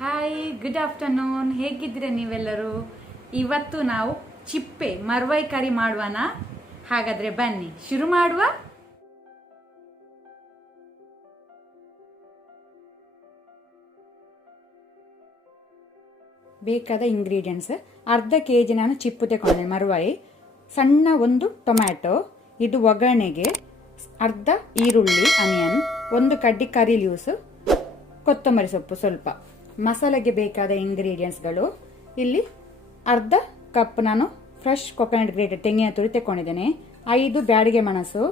Hi, good afternoon. ಹೇಗಿದ್ದೀರಾ ನೀವೆಲ್ಲರೂ? ಇವತ್ತು ನಾವು ಚಿಪ್ಪೆ ಮರ್ವೈ ಕರಿ ಮಾಡುವನಾ? ಹಾಗಾದ್ರೆ ಬನ್ನಿ ಶುರು ಮಾಡುವ. ಬೇಕಾದ ಇಂಗ್ರೀಡಿಯೆಂಟ್ಸ್: ಅರ್ಧ ಕೆಜಿ ನಾನು ಚಿಪ್ಪು ತಗೊಂಡೆ ಮರ್ವೈ, ಸಣ್ಣ ಒಂದು ಟೊಮ್ಯಾಟೊ, ಇದು ಒಗ್ಗರಣೆಗೆ, ಅರ್ಧ ಈರುಳ್ಳಿ ಆನಿಯನ್, ಒಂದು ಕಡ್ಡಿ ಕರಿ ಲೀವ್ಸ್, ಕೊತ್ತಂಬರಿ ಸೊಪ್ಪು ಸ್ವಲ್ಪ. ಮಸಾಲೆಗೆ ಬೇಕಾದ ಇಂಗ್ರೀಡಿಯೆಂಟ್ಸ್ಗಳು: ಇಲ್ಲಿ ಅರ್ಧ ಕಪ್ ನಾನು ಫ್ರೆಶ್ ಕೊಕೊನಟ್ ಗ್ರೇಟೆಡ್ ತೆಂಗಿನ ತುರಿ ತಗೊಂಡಿದ್ದೇನೆ, 5 ಬ್ಯಾಡಿಗೆ ಮೆಣಸು,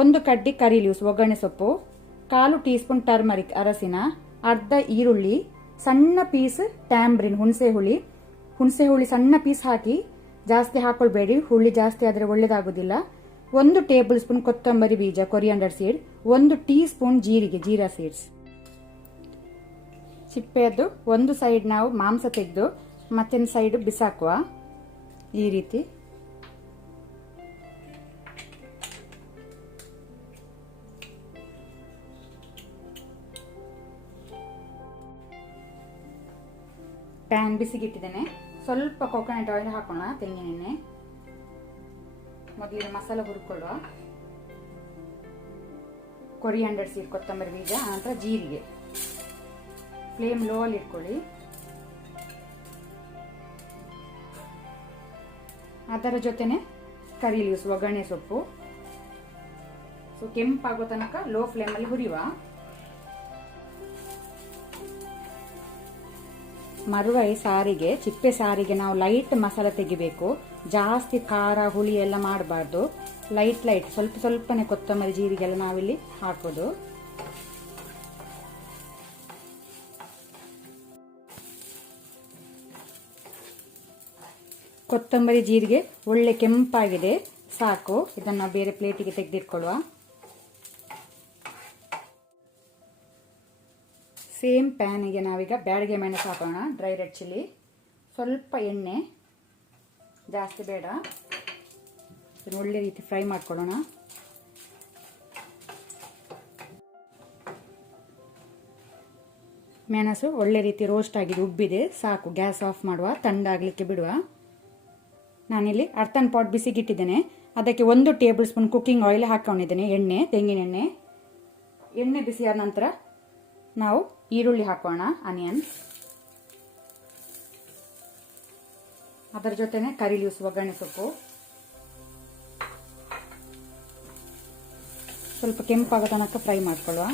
ಒಂದು ಕಡ್ಡಿ ಕರಿ ಲೀವ್ಸ್ ಒಗ್ಗರಣೆ ಸೊಪ್ಪು, 1/4 ಟೀ ಸ್ಪೂನ್ ಟರ್ಮರಿಕ್ ಅರಸಿನ, ಅರ್ಧ ಈರುಳ್ಳಿ, ಸಣ್ಣ ಪೀಸ್ ಟ್ಯಾಂಬ್ರಿನ್ ಹುಣಸೆ ಹುಳಿ ಸಣ್ಣ ಪೀಸ್ ಹಾಕಿ, ಜಾಸ್ತಿ ಹಾಕೊಳ್ಬೇಡಿ, ಹುಳಿ ಜಾಸ್ತಿ ಆದರೆ ಒಳ್ಳೇದಾಗುದಿಲ್ಲ. 1 ಟೇಬಲ್ ಸ್ಪೂನ್ ಕೊತ್ತಂಬರಿ ಬೀಜ coriander seed, 1 teaspoon jeera seeds. ಚಿಪ್ಪೆಯದ್ದು ಒಂದು ಸೈಡ್ ನಾವು ಮಾಂಸ ತೆಗೆದು ಮತ್ತೊಂದು ಸೈಡ್ ಬಿಸಾಕುವ. ಈ ರೀತಿ ಪ್ಯಾನ್ ಬಿಸಿಗಿಟ್ಟಿದ್ದೇನೆ. ಸ್ವಲ್ಪ ಕೊಕೊನಟ್ ಆಯಿಲ್ ಹಾಕೋಣ, ತೆಂಗಿನೆಣ್ಣೆ. ಮೊದಲಿಗೆ ಮಸಾಲೆ ಹುರ್ಕೊಳ್ಳುವ. ಕೊರಿಯಾಂಡರ್ ಸೀಡ್ ಕೊತ್ತಂಬರಿ ಬೀಜ, ಆನಂತರ ಜೀರಿಗೆ. ಫ್ಲೇಮ್ ಲೋ ಅಲ್ಲಿ ಇಟ್ಕೊಳ್ಳಿ. ಅದರ ಜೊತೆನೆ ಕರಿ ಲೀವ್ಸ್ ಒಗ್ಗರಣೆ ಸೊಪ್ಪು. ಕೆಂಪಾಗೋ ತನಕ ಲೋ ಫ್ಲೇಮ್ ಅಲ್ಲಿ ಹುರಿಯುವ. ಮರ್ವೈ ಸಾರಿಗೆ, ಚಿಪ್ಪೆ ಸಾರಿಗೆ ನಾವು ಲೈಟ್ ಮಸಾಲೆ ತೆಗಿಬೇಕು. ಜಾಸ್ತಿ ಖಾರ ಹುಳಿ ಎಲ್ಲ ಮಾಡಬಾರ್ದು. ಲೈಟ್ ಸ್ವಲ್ಪನೇ ಕೊತ್ತಂಬರಿ ಜೀರಿಗೆ ಎಲ್ಲ ನಾವಿಲ್ಲಿ ಹಾಕೋದು. ಕೊತ್ತಂಬರಿ ಜೀರಿಗೆ ಒಳ್ಳೆ ಕೆಂಪಾಗಿದೆ, ಸಾಕು. ಇದನ್ನ ಬೇರೆ ಪ್ಲೇಟಿಗೆ ತೆಗೆದಿಟ್ಕೊಳ್ಳುವ. ಸೇಮ್ ಪ್ಯಾನಿಗೆ ನಾವೀಗ ಬ್ಯಾಡಿಗೆ ಮೆಣಸು ಹಾಕೋಣ, ಡ್ರೈ ರೆಡ್ ಚಿಲ್ಲಿ, ಸ್ವಲ್ಪ ಎಣ್ಣೆ, ಜಾಸ್ತಿ ಬೇಡ. ಒಳ್ಳೆ ರೀತಿ ಫ್ರೈ ಮಾಡ್ಕೊಳ್ಳೋಣ. ಮೆಣಸು ಒಳ್ಳೆ ರೀತಿ ರೋಸ್ಟ್ ಆಗಿದೆ, ಉಬ್ಬಿದೆ, ಸಾಕು. ಗ್ಯಾಸ್ ಆಫ್ ಮಾಡುವ, ತಣ್ಣಗಾಗಲಿಕ್ಕೆ ಬಿಡುವ. ನಾನಿಲ್ಲಿ ಅರ್ಥನ್ ಪಾಟ್ ಬಿಸಿಗಿಟ್ಟಿದ್ದೇನೆ. ಅದಕ್ಕೆ 1 ಟೇಬಲ್ ಸ್ಪೂನ್ ಕುಕಿಂಗ್ ಆಯಿಲ್ ಹಾಕೊಂಡಿದ್ದೇನೆ, ತೆಂಗಿನ ಎಣ್ಣೆ ಬಿಸಿಯಾದ ನಂತರ ನಾವು ಈರುಳ್ಳಿ ಹಾಕೋಣ, ಆನಿಯನ್. ಅದರ ಜೊತೆನೆ ಕರಿ ಲೀವ್ಸ್ ಒಗ್ಗರಣೆ ಸೊಪ್ಪು. ಸ್ವಲ್ಪ ಕೆಂಪಾಗೋ ತನಕ ಫ್ರೈ ಮಾಡ್ಕೊಳ್ಳುವ.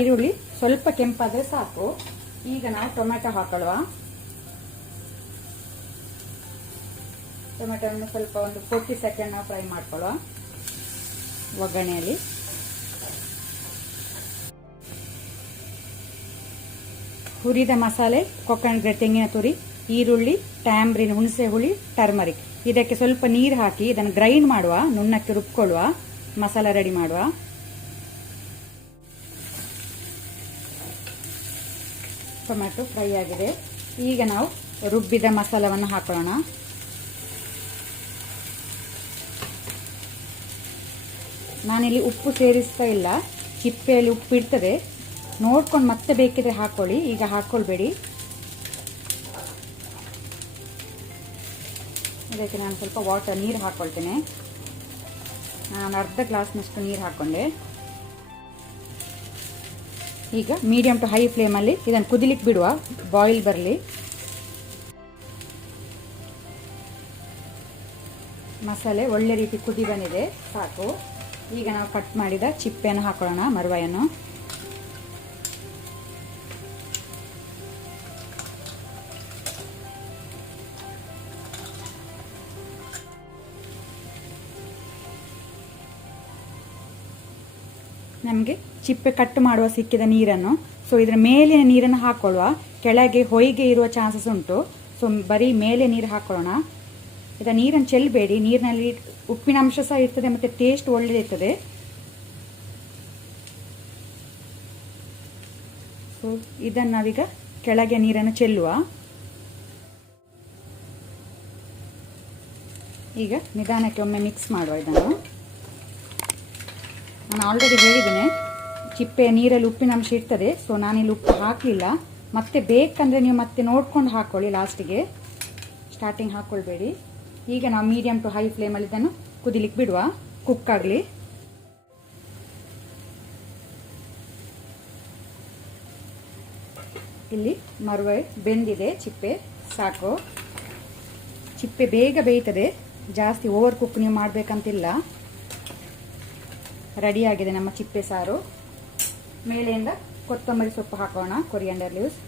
ಈರುಳ್ಳಿ ಸ್ವಲ್ಪ ಕೆಂಪಾದ್ರೆ ಸಾಕು. ಈಗ ನಾವು ಟೊಮ್ಯಾಟೊ ಹಾಕೊಳ್ಳುವ. ಟೊಮೆಟೊವನ್ನು ಸ್ವಲ್ಪ ಒಂದು 40 ಸೆಕೆಂಡ್ ನಾವು ಫ್ರೈ ಮಾಡ್ಕೊಳ್ಳುವ ಒಗ್ಗರಣೆಯಲ್ಲಿ. ಹುರಿದ ಮಸಾಲೆ: ಕೊಕೊನಟ್ ಗ್ರೇಟ್ ತೆಂಗಿನ ತುರಿ, ಈರುಳ್ಳಿ, ಟ್ಯಾಂಬ್ರಿನ್ ಹುಣಸೆ ಹುಳಿ, ಟರ್ಮರಿಕ್. ಇದಕ್ಕೆ ಸ್ವಲ್ಪ ನೀರು ಹಾಕಿ ಇದನ್ನು ಗ್ರೈಂಡ್ ಮಾಡುವ, ನುಣ್ಣಕ್ಕೆ ರುಬ್ಕೊಳ್ಳುವ. ಮಸಾಲ ರೆಡಿ ಮಾಡುವ. ಟೊಮ್ಯಾಟೊ ಫ್ರೈ ಆಗಿದೆ. ಈಗ ನಾವು ರುಬ್ಬಿದ ಮಸಾಲವನ್ನು ಹಾಕೊಳ್ಳೋಣ. ನಾನಿಲ್ಲಿ ಉಪ್ಪು ಸೇರಿಸ್ತಾ ಇಲ್ಲ, ಚಿಪ್ಪೆಯಲ್ಲಿ ಉಪ್ಪು ಇರ್ತದೆ, ನೋಡ್ಕೊಂಡು ಮತ್ತೆ ಬೇಕಿದ್ರೆ ಹಾಕೊಳ್ಳಿ, ಈಗ ಹಾಕೊಳ್ಬೇಡಿ. ಇದಕ್ಕೆ ನಾನು ಸ್ವಲ್ಪ ನೀರು ಹಾಕೊಳ್ತೇನೆ. ನಾನು ಅರ್ಧ ಗ್ಲಾಸ್ನಷ್ಟು ನೀರು ಹಾಕೊಂಡೆ. ಈಗ ಮೀಡಿಯಂ ಟು ಹೈ ಫ್ಲೇಮಲ್ಲಿ ಇದನ್ನು ಕುದಿಲಿಕ್ಕೆ ಬಿಡುವ, ಬಾಯ್ಲ್ ಬರಲಿ. ಮಸಾಲೆ ಒಳ್ಳೆ ರೀತಿ ಕುದಿ ಬಂದಿದೆ, ಸಾಕು. ಈಗ ನಾವು ಕಟ್ ಮಾಡಿದ ಚಿಪ್ಪೆಯನ್ನು ಹಾಕೊಳ್ಳೋಣ, ಮರ್ವೈಯನ್ನು. ನಮಗೆ ಚಿಪ್ಪೆ ಕಟ್ ಮಾಡುವ ಸಿಕ್ಕಿದ ನೀರನ್ನು, ಇದರ ಮೇಲಿನ ನೀರನ್ನು ಹಾಕೊಳ್ಳುವ. ಕೆಳಗೆ ಹೊಯ್ಗೆ ಇರುವ ಚಾನ್ಸಸ್ ಉಂಟು, ಬರೀ ಮೇಲೆ ನೀರು ಹಾಕೊಳ್ಳೋಣ. ಇದರ ನೀರನ್ನು ಚೆಲ್ಲಬೇಡಿ, ನೀರಿನಲ್ಲಿ ಉಪ್ಪಿನ ಅಂಶ ಸಹ ಇರ್ತದೆ ಮತ್ತು ಟೇಸ್ಟ್ ಒಳ್ಳೆದಿರ್ತದೆ. ಇದನ್ನು ನಾವೀಗ ಕೆಳಗೆ ನೀರನ್ನು ಚೆಲ್ಲುವ. ಈಗ ನಿಧಾನಕ್ಕೆ ಒಮ್ಮೆ ಮಿಕ್ಸ್ ಮಾಡುವ ಇದನ್ನು. ನಾನು ಆಲ್ರೆಡಿ ಹೇಳಿದ್ದೇನೆ, ಚಿಪ್ಪೆ ನೀರಲ್ಲಿ ಉಪ್ಪಿನ ಅಂಶ ಇರ್ತದೆ, ಸೊ ನಾನಿಲ್ಲಿ ಉಪ್ಪು ಹಾಕಲಿಲ್ಲ. ಮತ್ತೆ ಬೇಕಂದರೆ ನೀವು ಮತ್ತೆ ನೋಡ್ಕೊಂಡು ಹಾಕ್ಕೊಳ್ಳಿ, ಲಾಸ್ಟಿಗೆ ಸ್ಟಾರ್ಟಿಂಗ್ ಹಾಕ್ಕೊಳ್ಬೇಡಿ. ಈಗ ನಾವು ಮೀಡಿಯಮ್ ಟು ಹೈ ಫ್ಲೇಮಲ್ಲಿ ಇದನ್ನು ಕುದಿಲಿಕ್ಕೆ ಬಿಡುವ, ಕುಕ್ ಆಗಲಿ. ಇಲ್ಲಿ ಮರುವೆ ಬೆಂದಿದೆ ಚಿಪ್ಪೆ, ಸಾಕು. ಚಿಪ್ಪೆ ಬೇಗ ಬೇಯ್ತದೆ, ಜಾಸ್ತಿ ಓವರ್ ಕುಕ್ ನೀವು ಮಾಡಬೇಕಂತಿಲ್ಲ. ರೆಡಿಯಾಗಿದೆ ನಮ್ಮ ಚಿಪ್ಪೆ ಸಾರು. ಮೇಲೆಯಿಂದ ಕೊತ್ತಂಬರಿ ಸೊಪ್ಪು ಹಾಕೋಣ, ಕೊರಿಯಂಡರ್ ಲೀವ್ಸ್.